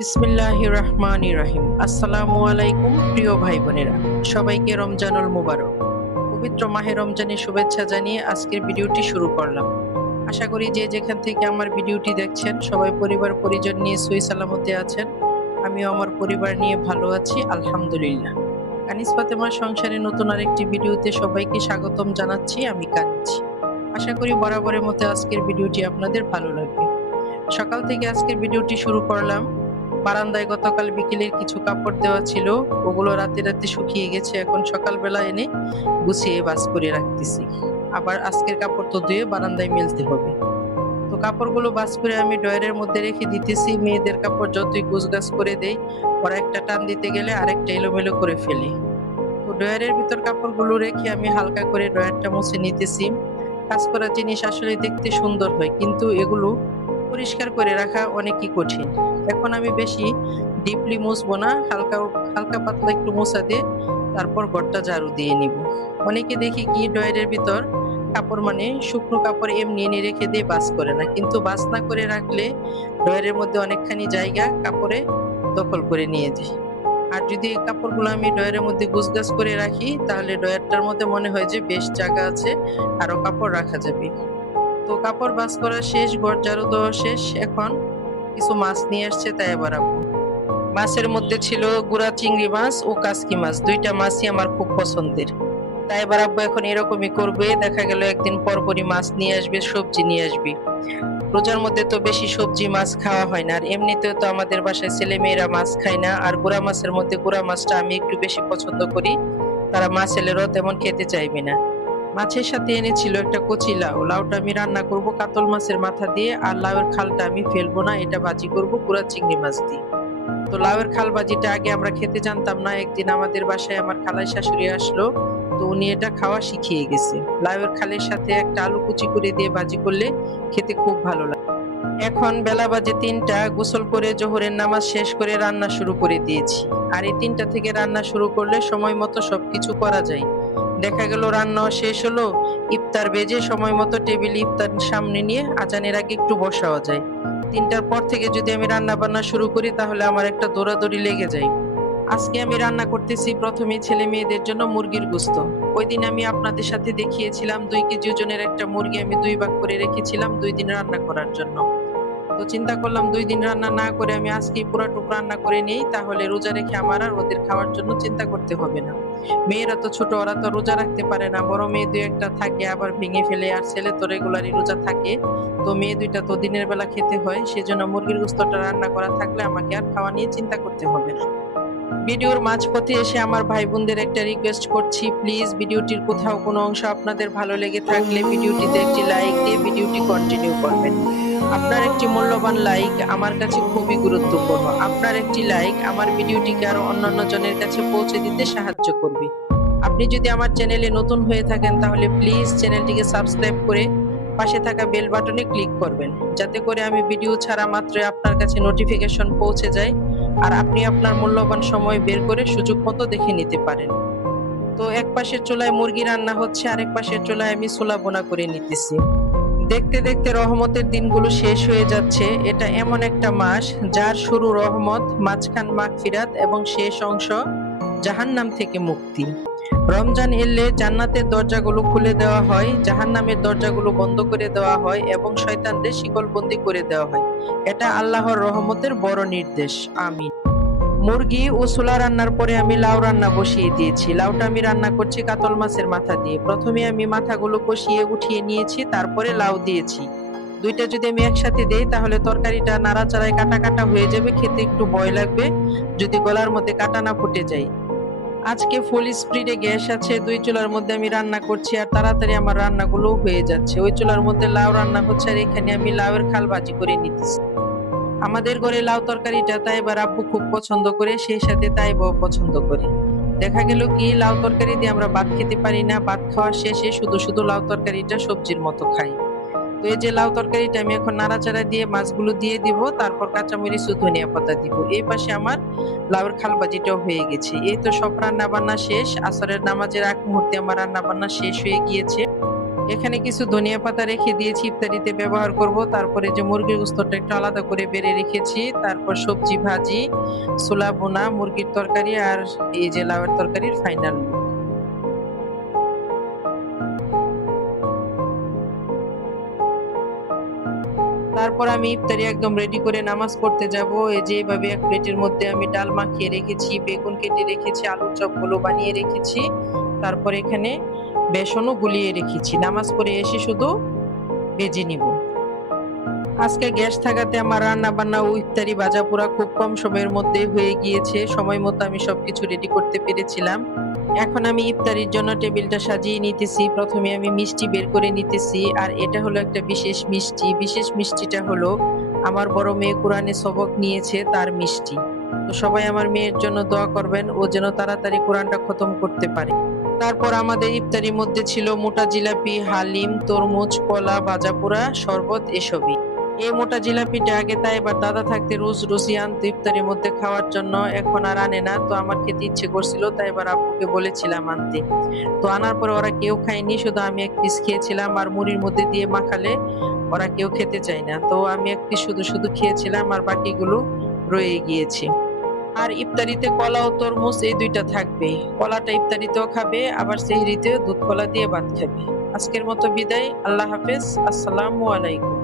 বিসমিল্লাহির রহমানির রহিম। আসসালামু আলাইকুম প্রিয় ভাই বোনেরা, সবাইকে রমজানুল মুবারক। পবিত্র মাহে রমজানের শুভেচ্ছা জানিয়ে আজকের ভিডিওটি শুরু করলাম। আশা করি যে যেখান থেকে আমার ভিডিওটি দেখছেন সবাই পরিবার পরিজন নিয়ে সহি সালামতে আছেন। আমিও আমার পরিবার নিয়ে ভালো আছি, আলহামদুলিল্লাহ। কানিজ ফাতেমার সংসারে নতুন আরেকটি ভিডিওতে সবাইকে স্বাগতম জানাচ্ছি। আমি কানিজ। আশা করি বরাবরের মতো আজকের ভিডিওটি আপনাদের ভালো লাগবে। সকাল থেকে আজকের ভিডিওটি শুরু করলাম। বারান্দায় গতকাল বিকেলের কিছু কাপড় দেওয়া ছিল, ওগুলো রাতে রাতে শুকিয়ে গেছে। এখন সকালবেলা এনে গুছিয়ে ভাঁজ করে রাখতেছি। আবার আজকের কাপড় তো ধুয়ে বারান্দায় মেলতে হবে। তো কাপড়গুলো ভাঁজ করে আমি ড্রয়ারের মধ্যে রেখে দিতেছি। মেয়েদের কাপড় যতই গোছগাছ করে দেই, ওরা একটা টান দিতে গেলে আরেকটা এলোমেলো করে ফেলি। তো ড্রয়ারের ভিতর কাপড়গুলো রেখে আমি হালকা করে ড্রয়ারটা মুছে নিতেছি। কাজ করা জিনিস আসলে দেখতে সুন্দর হয়, কিন্তু এগুলো পরিষ্কার করে রাখা অনেকই কঠিন। এখন আমি বেশি ডিপলি মুছবো না, হালকা হালকা পাতলা একটু মোছা দিয়ে তারপর ঘরটা ঝাড়ু দিয়ে নিব। অনেকে দেখি কি ড্রয়ারের ভিতর কাপড় মানে শুকনো কাপড় এমনি এনে রেখে দিয়ে ভাঁজ করে না, কিন্তু ভাঁজ না করে রাখলে ড্রয়ারের মধ্যে অনেকখানি জায়গা কাপড়ে দখল করে নিয়ে যায়। আর যদি এই কাপড়গুলো আমি ড্রয়ারের মধ্যে গুছগাছ করে রাখি, তাহলে ড্রয়ারটার মধ্যে মনে হয় যে বেশ জায়গা আছে, আরো কাপড় রাখা যাবে। তো কাপড় ভাঁজ করা শেষ, ঘর ঝাড়ু দেওয়া শেষ। এখন কিছু মাছ নিয়ে আসছে, তাই আবার আব্বু। মাছের মধ্যে ছিল গুড়া চিংড়ি মাছ ও কাসকি মাছ, দুইটা মাছই আমার খুব পছন্দের। তাই এবার আব্বু এখন এরকমই করবে। দেখা গেল একদিন পরপরই মাছ নিয়ে আসবে, সবজি নিয়ে আসবে। রোজার মধ্যে তো বেশি সবজি মাছ খাওয়া হয় না, আর এমনিতেও তো আমাদের বাসায় ছেলে মেয়েরা মাছ খায় না। আর গুড়া মাছের মধ্যে গুড়া মাছটা আমি একটু বেশি পছন্দ করি, তারা মা ছেলেরাও তেমন খেতে চাইবে না। মাছের সাথে এনেছিল একটা কচি লাউ। লাউটা আমি রান্না করব কাতল মাছের মাথা দিয়ে, আর লাউয়ের খালটা আমি ফেলবো না, এটা ভাজি করব গুড়া চিংড়ি মাছ দিয়ে। তো লাউয়ের খাল ভাজিটা আগে আমরা খেতে জানতাম না। একদিন আমাদের বাসায় আমার খালাই শাশুড়ি আসলো, তো উনি এটা খাওয়া শিখিয়ে গেছে। লাউয়ের খালের সাথে একটা আলু কুচি করে দিয়ে ভাজি করলে খেতে খুব ভালো লাগে। এখন বেলা বাজে ৩টা। গোসল করে জোহরের নামাজ শেষ করে রান্না শুরু করে দিয়েছি। আর এই ৩টা থেকে রান্না শুরু করলে সময় মতো সবকিছু করা যায়। দেখা গেল রান্নাও শেষ হলো, ইফতার বেজে সময় মতো টেবিলে ইফতার সামনে নিয়ে আজানের আগে একটু বসাও যায়। ৩টার পর থেকে যদি আমি রান্না বান্না শুরু করি, তাহলে আমার একটা দৌড়াদৌড়ি লেগে যায়। আজকে আমি রান্না করতেছি প্রথমেই ছেলে মেয়েদের জন্য মুরগির গোস্ত। ওই দিন আমি আপনাদের সাথে দেখিয়েছিলাম 2 কেজি ওজনের একটা মুরগি আমি 2 ভাগ করে রেখেছিলাম 2 দিন রান্না করার জন্য। তো চিন্তা করলাম 2 দিন রান্না না করে আমি আজকেই পুরাটুকু রান্না করে নেই, তাহলে রোজা রেখে আমার আর ওদের খাওয়ার জন্য চিন্তা করতে হবে না। মেয়েরা তো ছোট, ওরা তো রোজা রাখতে পারে না। বড় মেয়ে 2-1টা থাকে, আবার ভেঙে ফেলে। আর ছেলে তো রেগুলারই রোজা থাকে। তো মেয়ে 2টা তো দিনের বেলা খেতে হয়, সেজন্য মুরগির গোস্তটা রান্না করা থাকলে আমাকে আর খাওয়া নিয়ে চিন্তা করতে হবে না। ভিডিওর মাঝপথে এসে আমার ভাই বোনদের একটা রিকোয়েস্ট করছি, প্লিজ ভিডিওটির কোথাও কোনো অংশ আপনাদের ভালো লেগে থাকলে ভিডিওটিতে একটি লাইক দিয়ে ভিডিওটি কন্টিনিউ করবেন। আপনার একটি মূল্যবান লাইক আমার কাছে খুবই গুরুত্বপূর্ণ। আপনার একটি লাইক আমার ভিডিওটিকে আরো অন্যান্য জনের কাছে পৌঁছে দিতে সাহায্য করবে। আপনি যদি আমার চ্যানেলে নতুন হয়ে থাকেন, তাহলে প্লিজ চ্যানেলটিকে সাবস্ক্রাইব করে পাশে থাকা বেল বাটনে ক্লিক করবেন, যাতে করে আমি ভিডিও ছাড়া মাত্রই আপনার কাছে নোটিফিকেশন পৌঁছে যায়, আর আপনি আপনার মূল্যবান সময় বের করে সুযোগ মতো দেখে নিতে পারেন। তো এক পাশের চুলায় মুরগি রান্না হচ্ছে, আরেক পাশের চুলায় আমি ছোলা বোনা করে নিতেছি। দেখতে দেখতে রহমতের দিনগুলো শেষ হয়ে যাচ্ছে। এটা এমন একটা মাস যার শুরু রহমত, মাঝখান মাগফিরাত এবং শেষ অংশ জাহান্নাম থেকে মুক্তি। রমজান এলে জান্নাতের দরজাগুলো খুলে দেওয়া হয়, জাহান্নামের দরজাগুলো বন্ধ করে দেওয়া হয় এবং শয়তানদের শিকলবন্দি করে দেওয়া হয়। এটা আল্লাহর রহমতের বড় নির্দেশ। আমিন। মুরগি ও ছোলা রান্নার পরে আমি লাউ রান্না বসিয়ে দিয়েছি। লাউটা আমি রান্না করছি কাতল মাছের মাথা দিয়ে। প্রথমে আমি মাথাগুলো কষিয়ে উঠিয়ে নিয়েছি, তারপরে লাউ দিয়েছি। দুইটা যদি আমি একসাথে দেই, তাহলে তরকারিটা নাড়াচাড়ায় কাটা কাটা হয়ে যাবে, খেতে একটু ভয় লাগবে যদি গলার মধ্যে কাটা না ফুটে যায়। আজকে ফুল স্পিডে গ্যাস আছে, 2 চুলার মধ্যে আমি রান্না করছি, আর তাড়াতাড়ি আমার রান্নাগুলো হয়ে যাচ্ছে। ওই চুলার মধ্যে লাউ রান্না হচ্ছে, আর এখানে আমি লাউয়ের খাল ভাজি করে নিতেছি। আমাদের ঘরে লাউ তরকারিটা তাইবার আব্বু খুব পছন্দ করে, সেই সাথে তাইবাও পছন্দ করে। দেখা গেল কি লাউ তরকারি দিয়ে আমরা ভাত খেতে পারি না, ভাত খাওয়ার শেষে শুধু শুধু লাউ তরকারিটা সবজির মতো খাই। তো এই যে লাউ তরকারিটা আমি এখন নাড়াচাড়া দিয়ে মাছগুলো দিয়ে দিব, তারপর কাঁচামরিচ ও ধনিয়া পাতা দিব। এই পাশে আমার লাউয়ের খাল ভাজিটাও হয়ে গেছে। এই তো সব রান্না বান্না শেষ। আসরের নামাজের আগ মুহূর্তে আমার রান্না বান্না শেষ হয়ে গিয়েছে। এখানে কিছু ধনিয়া পাতা রেখে দিয়েছি, ইফতারিতে ব্যবহার করব। তারপরে যে মুরগির গোস্তটা একটু আলাদা করে বেড়ে রেখেছি, তারপর সবজি ভাজি, ছোলা বোনা, মুরগির তরকারি আর এই যে লাউয়ের তরকারির ফাইনাল লুক। তারপর আমি ইফতারি একদম রেডি করে নামাজ পড়তে যাব। এই যে এভাবে এক প্লেটের মধ্যে আমি ডাল মাখিয়ে রেখেছি, বেগুন কেটে রেখেছি, আলুর চপগুলো বানিয়ে রেখেছি। তারপর এখানে বেসনও গুলিয়ে রেখেছি। নামাজ পড়ে এসে শুধু ভেজে নিব। আজকে গ্যাস থাকাতে আমার রান্না বান্না ও ইফতারি ভাজাপোড়া খুব কম সময়ের মধ্যে হয়ে গিয়েছে। সময় মতো আমি সবকিছু রেডি করতে পেরেছিলাম। এখন আমি ইফতারির জন্য টেবিলটা সাজিয়ে নিতেছি। প্রথমে আমি মিষ্টি বের করে নিতেছি, আর এটা হলো একটা বিশেষ মিষ্টি। বিশেষ মিষ্টিটা হলো আমার বড় মেয়ে কোরআনে সবক নিয়েছে তার মিষ্টি। তো সবাই আমার মেয়ের জন্য দোয়া করবেন, ও যেন তাড়াতাড়ি কোরআনটা খতম করতে পারে। তারপর আমাদের ইফতারির মধ্যে ছিল মোটা জিলাপি, হালিম, তরমুজ, কলা, ভাজাপোড়া, শরবত এসবই। এই মোটা জিলাপিটা আগে তাই এবার দাদা থাকতে রোজ রোজই আনতো ইফতারির মধ্যে খাওয়ার জন্য, এখন আর আনে না। তো আমার খেতে ইচ্ছে করছিল, তাই এবার আব্বুকে বলেছিলাম আনতে। তো আনার পরে ওরা কেউ খায়নি, শুধু আমি এক পিস খেয়েছিলাম। আর মুড়ির মধ্যে দিয়ে মাখালে ওরা কেউ খেতে চায় না, তো আমি এক পিস শুধু শুধু খেয়েছিলাম, আর বাকিগুলো রয়ে গিয়েছে। আর ইফতারিতে কলা ও তরমুজ এই দুইটা থাকবে। কলাটা ইফতারিতেও খাবে, আবার সেহরিতেও দুধ কলা দিয়ে ভাত খাবে। আজকের মতো বিদায়, আল্লাহ হাফেজ, আসসালামু আলাইকুম।